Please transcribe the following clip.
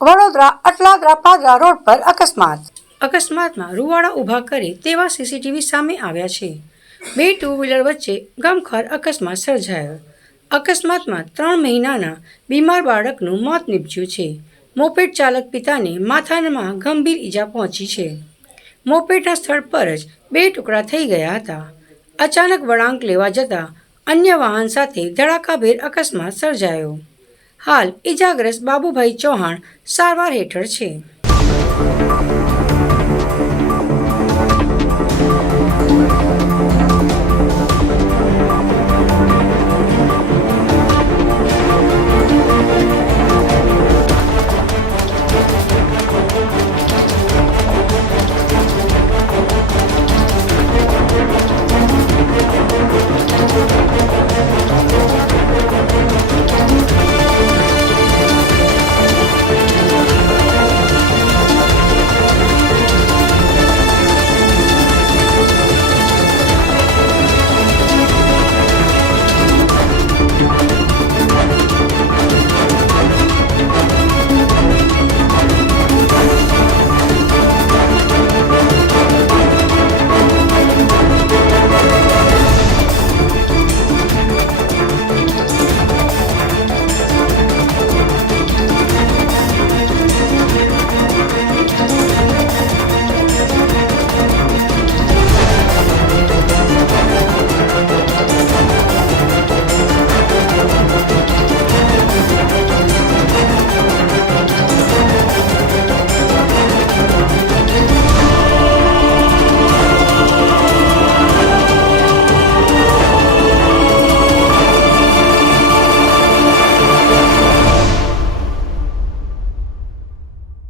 Vadodara Atladara Padra road પર અકસ્માતમાં રૂવાડા ઊભા કરે તેવા સીસીટીવી સામે આવ્યા છે। 2 ટુ વ્હીલર વચ્ચે ગમખ્વાર અકસ્માત સર્જાયો। અકસ્માતમાં 3 મહિનાના બીમાર બાળકનું મોત નીપજ્યું છે। મોપેડ ચાલક પિતાને માથામાં ગંભીર ઈજા પહોંચી છે। મોપેડના સ્થળ પર જ 2 ટુકડા થઈ ગયા હતા। અચાનક વળાંક લેવા જતા અન્ય વાહન સાથે ધડાકાભેર અકસ્માત સર્જાયો। હાલ ઈજાગ્રસ્ત બાબુભાઈ ચૌહાણ સારવાર હેઠળ છે।